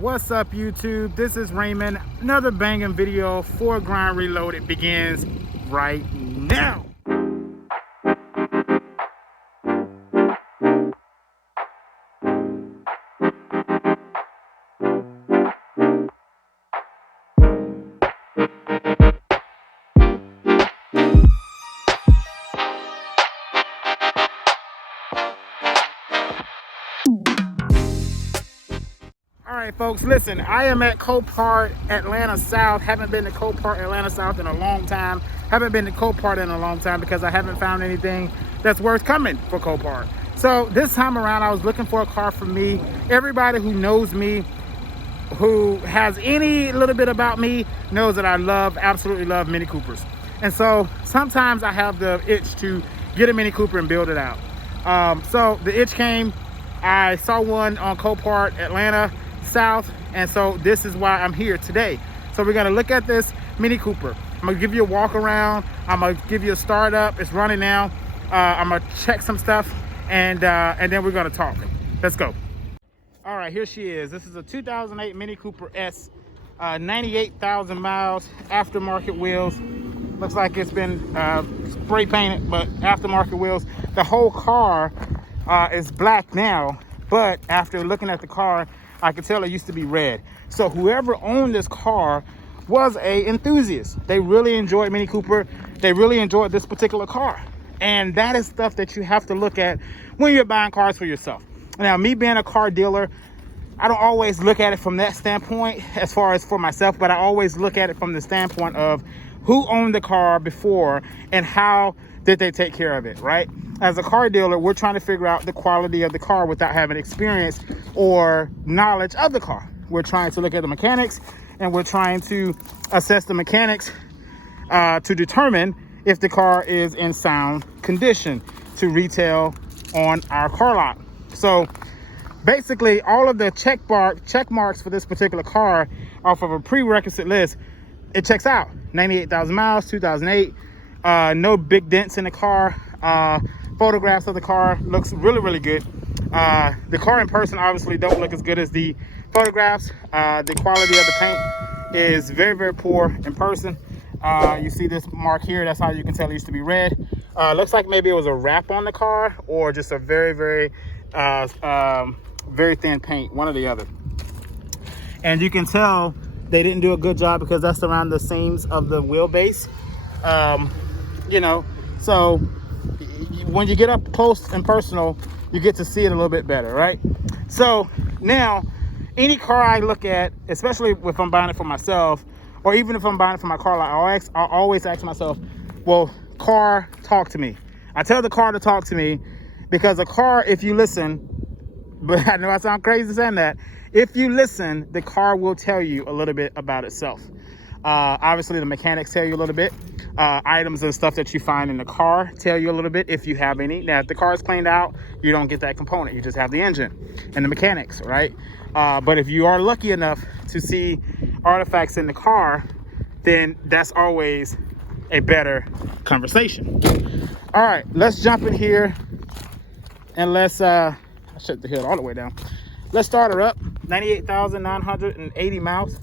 What's up, YouTube? This is Raymond. Another banging video for Grind Reloaded begins right now. All right, folks, listen, I am at Copart, Atlanta South. Haven't been to Copart, Atlanta South in a long time. Haven't been to Copart in a long time because I haven't found anything that's worth coming for Copart. So this time around, I was looking for a car for me. Everybody who knows me, who has any little bit about me, knows that I absolutely love Mini Coopers. And so sometimes I have the itch to get a Mini Cooper and build it out. So the itch came. I saw one on Copart, Atlanta South, and so this is why I'm here today. So we're gonna look at this Mini Cooper. I'm gonna give you a walk around. I'm gonna give you a start up. It's running now. I'm gonna check some stuff, and then we're gonna talk. Let's go. All right, here she is. This is a 2008 Mini Cooper S, 98,000 miles, aftermarket wheels. Looks like it's been spray painted, but aftermarket wheels. The whole car is black now, but after looking at the car, I could tell it used to be red. So whoever owned this car was a enthusiast. They really enjoyed Mini Cooper. They really enjoyed this particular car. And that is stuff that you have to look at when you're buying cars for yourself. Now, me being a car dealer, I don't always look at it from that standpoint as far as for myself, but I always look at it from the standpoint of who owned the car before and how did they take care of it, right? As a car dealer, we're trying to figure out the quality of the car without having experience or knowledge of the car. We're trying to look at the mechanics, and we're trying to assess the mechanics to determine if the car is in sound condition to retail on our car lot. So basically, all of the check marks for this particular car off of a prerequisite list, it checks out. 98,000 miles, 2008, no big dents in the car. Photographs of the car looks really good. The car in person obviously don't look as good as the photographs. The quality of the paint is very poor in person. You see this mark here, that's how you can tell it used to be red. Looks like maybe it was a wrap on the car or just a very thin paint, one or the other. And you can tell they didn't do a good job because that's around the seams of the wheelbase. You know, so when you get up close and personal, you get to see it a little bit better, right? So now, any car I look at, especially if I'm buying it for myself, or even if I'm buying it for my car, I always ask myself, well, car, talk to me. I tell the car to talk to me because a car, if you listen, but I know I sound crazy saying that, if you listen, the car will tell you a little bit about itself. Obviously, the mechanics tell you a little bit. Items and stuff that you find in the car tell you a little bit if you have any. Now, if the car is cleaned out, you don't get that component. You just have the engine and the mechanics, right? But if you are lucky enough to see artifacts in the car, then that's always a better conversation. All right, let's jump in here and let's I shut the hood all the way down. Let's start her up. 98,980 miles.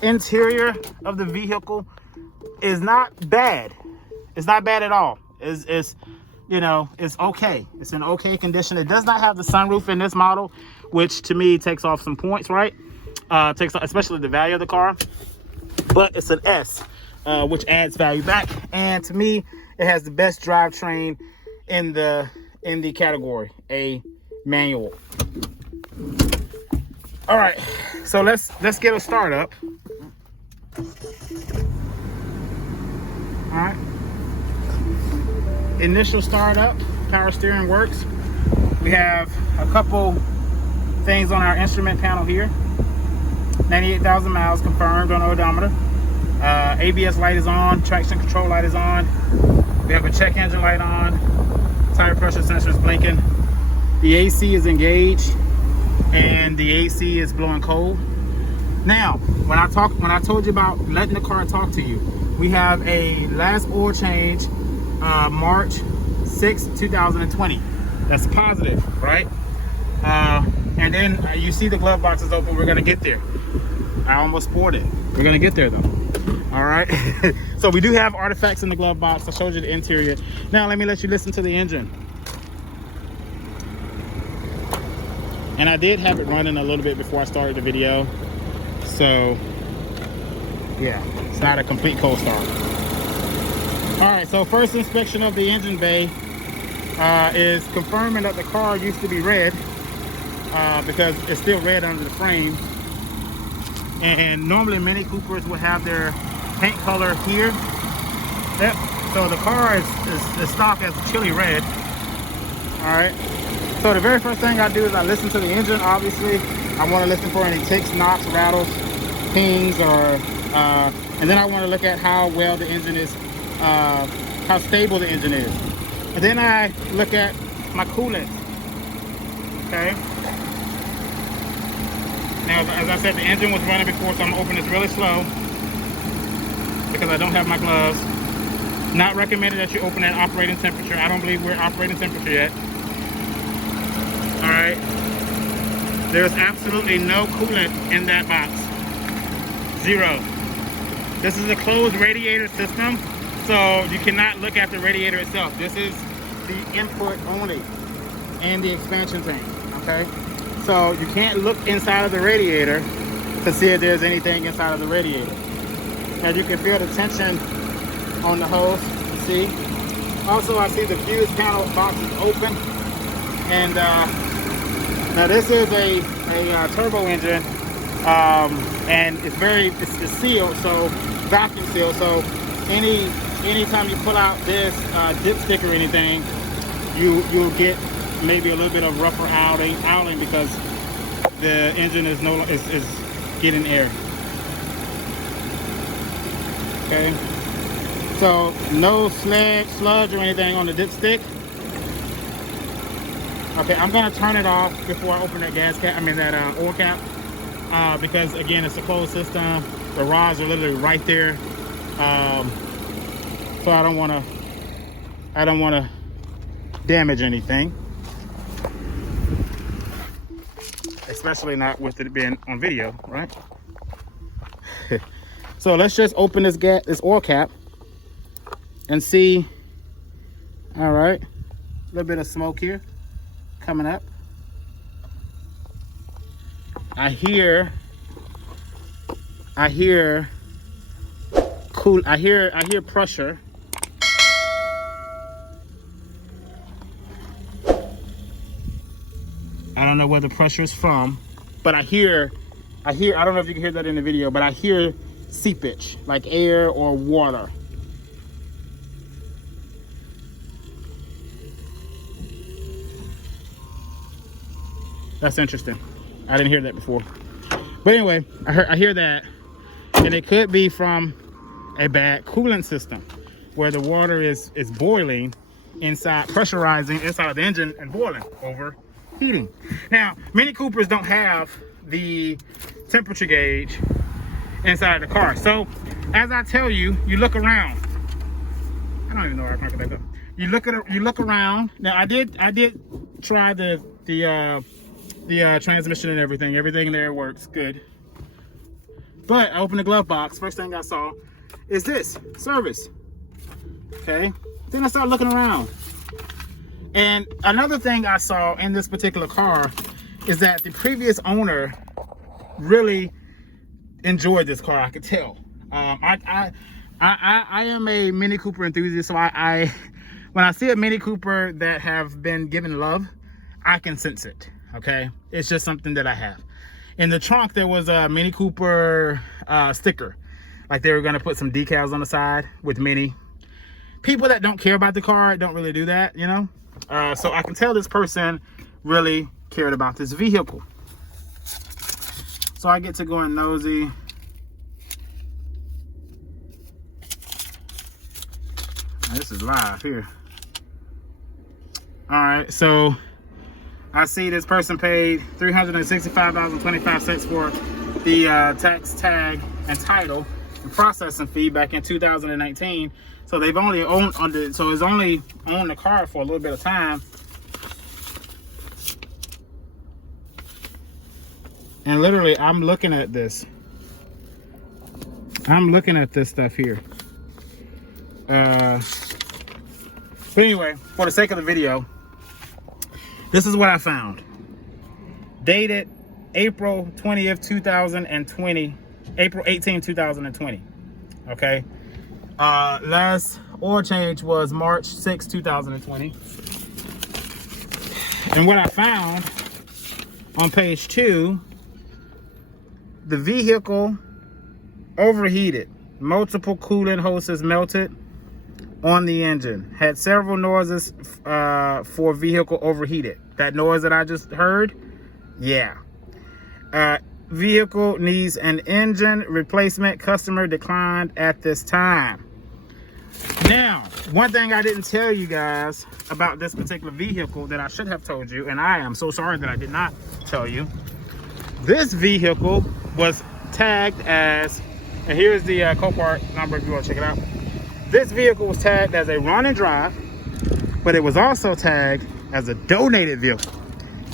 Interior of the vehicle is not bad. It's not bad at all. It's you know, it's okay. It's in okay condition. It does not have the sunroof in this model, which to me takes off some points, right? Takes off, especially the value of the car. But it's an S, which adds value back. And to me, it has the best drivetrain in the category, a manual. All right, so let's get a start up. All right, initial startup, power steering works. We have a couple things on our instrument panel here. 98,000 miles confirmed on the odometer. ABS light is on, traction control light is on. We have a check engine light on. Tire pressure sensor is blinking. The AC is engaged and the AC is blowing cold. Now, when I told you about letting the car talk to you, we have a last oil change, March 6, 2020. That's positive, right? And then you see the glove box is open. We're gonna get there. I almost poured it. We're gonna get there though. All right. So we do have artifacts in the glove box. I showed you the interior. Now let me let you listen to the engine. And I did have it running a little bit before I started the video. So yeah, it's not a complete cold start. All right, so first inspection of the engine bay is confirming that the car used to be red because it's still red under the frame. And normally Mini Coopers would have their paint color here. Yep. So the car is stock as chili red. All right. So the very first thing I do is I listen to the engine. Obviously, I want to listen for any ticks, knocks, rattles, pings, or and then I want to look at how well the engine is, how stable the engine is. And then I look at my coolant. Okay. Now, as I said, the engine was running before, so I'm gonna open this really slow because I don't have my gloves. Not recommended that you open at operating temperature. I don't believe we're at operating temperature yet. All right. There's absolutely no coolant in that box. Zero. This is a closed radiator system, so you cannot look at the radiator itself. This is the input only and the expansion tank, okay? So you can't look inside of the radiator to see if there's anything inside of the radiator. As you can feel the tension on the hose, you see? Also, I see the fuse panel box is open. And now this is a turbo engine, and it's sealed, so vacuum sealed. So anytime you pull out this dipstick or anything, you'll get maybe a little bit of rougher outing because the engine is getting air. Okay, so no sludge or anything on the dipstick. Okay, I'm gonna turn it off before I open that gas cap. I mean that oil cap, because again it's a closed system. The rods are literally right there, so I don't wanna damage anything, especially not with it being on video, right? So let's just open this oil cap and see. All right, a little bit of smoke here coming up. I hear pressure. I don't know where the pressure is from, but I don't know if you can hear that in the video, but I hear seepage, like air or water. That's interesting. I didn't hear that before. But anyway, I hear that, and it could be from a bad coolant system where the water is boiling inside, pressurizing inside of the engine and boiling, overheating. Now, Mini Coopers don't have the temperature gauge inside the car. So, as I tell you, you look around. I don't even know where I can put that up. You look around. Now, I did try the transmission and everything. Everything there works good. But I opened the glove box. First thing I saw is this, service. Okay. Then I started looking around. And another thing I saw in this particular car is that the previous owner really enjoyed this car. I could tell. I am a Mini Cooper enthusiast, so when I see a Mini Cooper that have been given love, I can sense it. Okay, it's just something that I have. In the trunk, there was a Mini Cooper sticker. Like they were gonna put some decals on the side with Mini. People that don't care about the car don't really do that, you know? So I can tell this person really cared about this vehicle. So I get to go in nosy. Now, this is live here. All right, so I see this person paid $365.25 for the tax tag and title and processing fee back in 2019. So they've only owned it's only owned the car for a little bit of time. And literally, I'm looking at this. I'm looking at this stuff here. But anyway, for the sake of the video, this is what I found. Dated April 20th, 2020. April 18, 2020. Okay. Last oil change was March 6, 2020. And what I found on page 2, the vehicle overheated. Multiple coolant hoses melted on the engine. Had several noises for vehicle overheated. That noise that I just heard? Yeah. Vehicle needs an engine replacement. Customer declined at this time. Now, one thing I didn't tell you guys about this particular vehicle that I should have told you, and I am so sorry that I did not tell you. This vehicle was tagged as, and here's the Copart number if you want to check it out. This vehicle was tagged as a run and drive, but it was also tagged as a donated vehicle.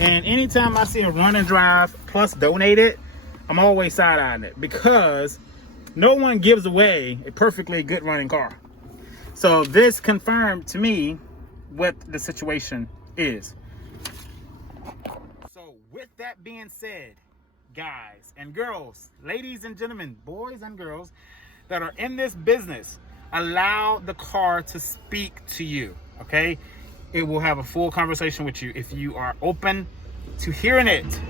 And anytime I see a run and drive plus donated, I'm always side-eyeing it, because no one gives away a perfectly good running car. So this confirmed to me what the situation is. So with that being said, guys and girls, ladies and gentlemen, boys and girls that are in this business, allow the car to speak to you, okay? It will have a full conversation with you if you are open to hearing it.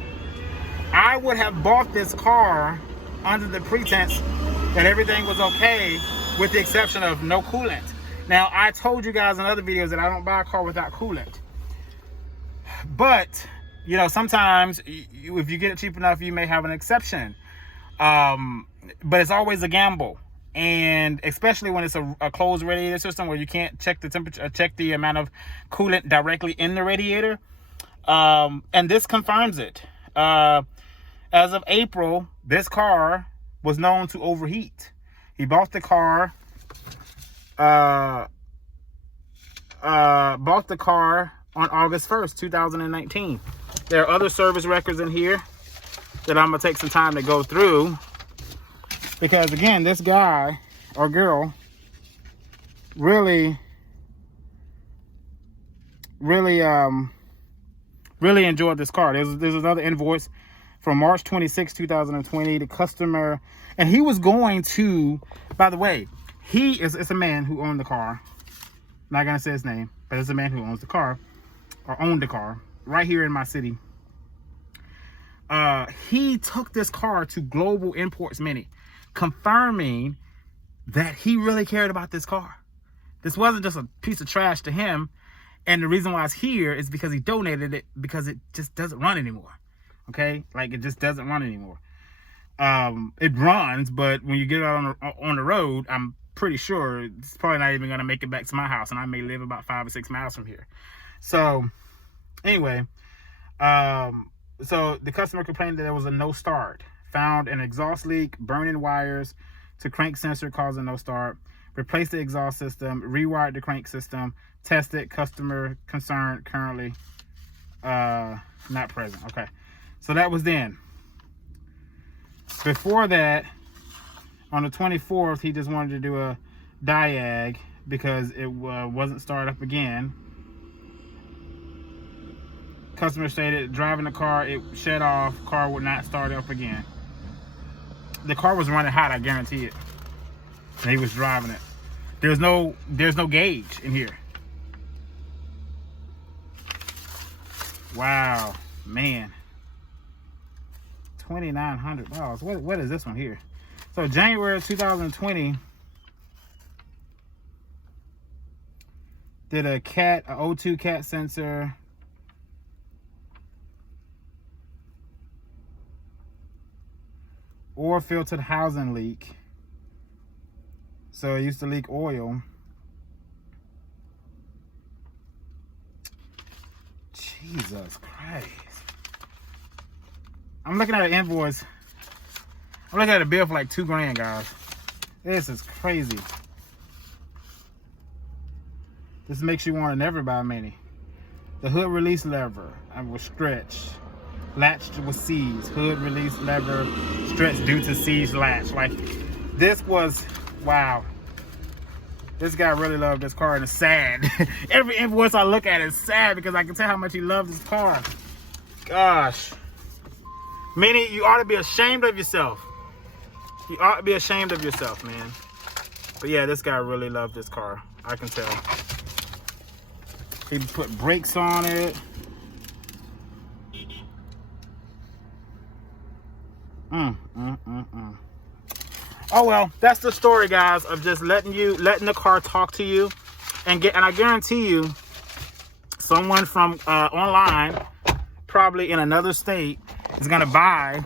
I would have bought this car under the pretense that everything was okay, with the exception of no coolant. Now, I told you guys in other videos that I don't buy a car without coolant. But, you know, sometimes if you get it cheap enough, you may have an exception. But it's always a gamble. And especially when it's a closed radiator system where you can't check the temperature, check the amount of coolant directly in the radiator. And this confirms it. As of April, this car was known to overheat. He bought the car. Bought the car on August 1st, 2019. There are other service records in here that I'm gonna take some time to go through, because again, this guy or girl really enjoyed this car. There's another invoice from March 26, 2020. The customer, and he was going to, by the way, it's a man who owned the car. Not gonna say his name, but it's a man who owns the car, or owned the car, right here in my city. He took this car to Global Imports Mini, confirming that he really cared about this car. This wasn't just a piece of trash to him. And the reason why it's here is because he donated it, because it just doesn't run anymore. Okay? Like, it just doesn't run anymore. It runs, but when you get out on the road, I'm pretty sure it's probably not even going to make it back to my house, and I may live about 5 or 6 miles from here. So anyway, so the customer complained that there was a no start, found an exhaust leak, burning wires to crank sensor causing no start, replaced the exhaust system, rewired the crank system, tested, customer concerned, currently not present. Okay, so that was then. Before that, on the 24th, he just wanted to do a diag because it wasn't started up again. Customer stated driving the car, it shut off, car would not start up again. The car was running hot, I guarantee it. And he was driving it. There's no gauge in here. Wow, man. $2,900. What is this one here? So January 2020, did a O2 cat sensor. Oil filtered housing leak. So it used to leak oil. Jesus Christ. I'm looking at an invoice. I'm looking at a bill for like $2,000, guys. This is crazy. This makes you want to never buy many. The hood release lever was stretched. latched with seeds, hood release lever stretched due to seeds latch. Like, this was, wow. This guy really loved this car, and it's sad. Every invoice I look at is sad because I can tell how much he loved this car. Gosh. Meaning, you ought to be ashamed of yourself. You ought to be ashamed of yourself, man. But yeah, this guy really loved this car. I can tell. He put brakes on it. Oh well, that's the story, guys, of just letting the car talk to you, and I guarantee you, someone from online, probably in another state, is gonna buy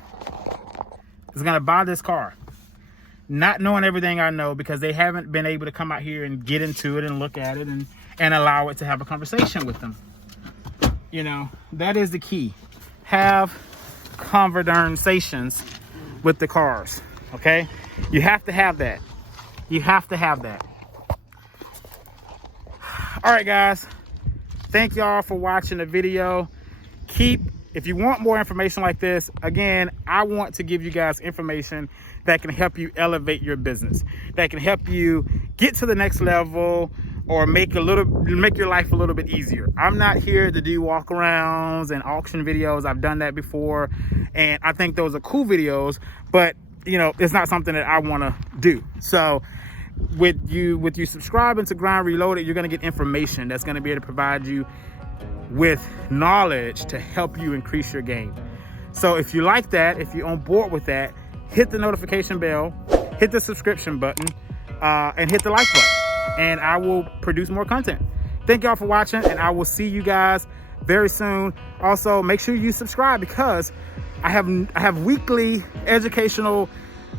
this car, not knowing everything I know, because they haven't been able to come out here and get into it and look at it and allow it to have a conversation with them. You know, that is the key. Have conversations with the cars, okay? You have to have that. You have to have that. All right, guys. Thank y'all for watching the video. If you want more information like this, again, I want to give you guys information that can help you elevate your business, that can help you get to the next level, or make your life a little bit easier. I'm not here to do walk-arounds and auction videos. I've done that before, and I think those are cool videos, but you know, it's not something that I want to do. So with you subscribing to Grind Reloaded, you're going to get information that's going to be able to provide you with knowledge to help you increase your game. So if you like that, if you're on board with that, hit the notification bell, hit the subscription button, and hit the like button, and I will produce more content. Thank y'all for watching, and I will see you guys very soon. Also, make sure you subscribe, because I have weekly educational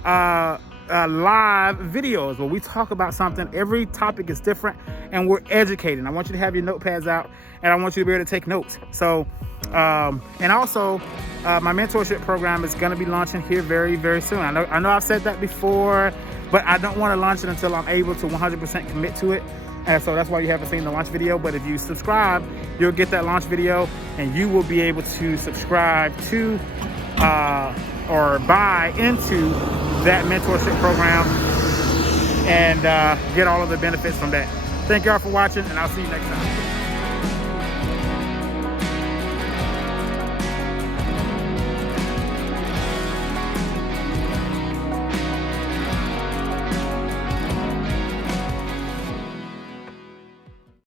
live videos where we talk about something. Every topic is different, and we're educating. I want you to have your notepads out, and I want you to be able to take notes. So, and also, my mentorship program is going to be launching here very, very soon. I know I've said that before, but I don't want to launch it until I'm able to 100% commit to it. And so that's why you haven't seen the launch video. But if you subscribe, you'll get that launch video, and you will be able to subscribe to or buy into that mentorship program and get all of the benefits from that. Thank y'all for watching, and I'll see you next time.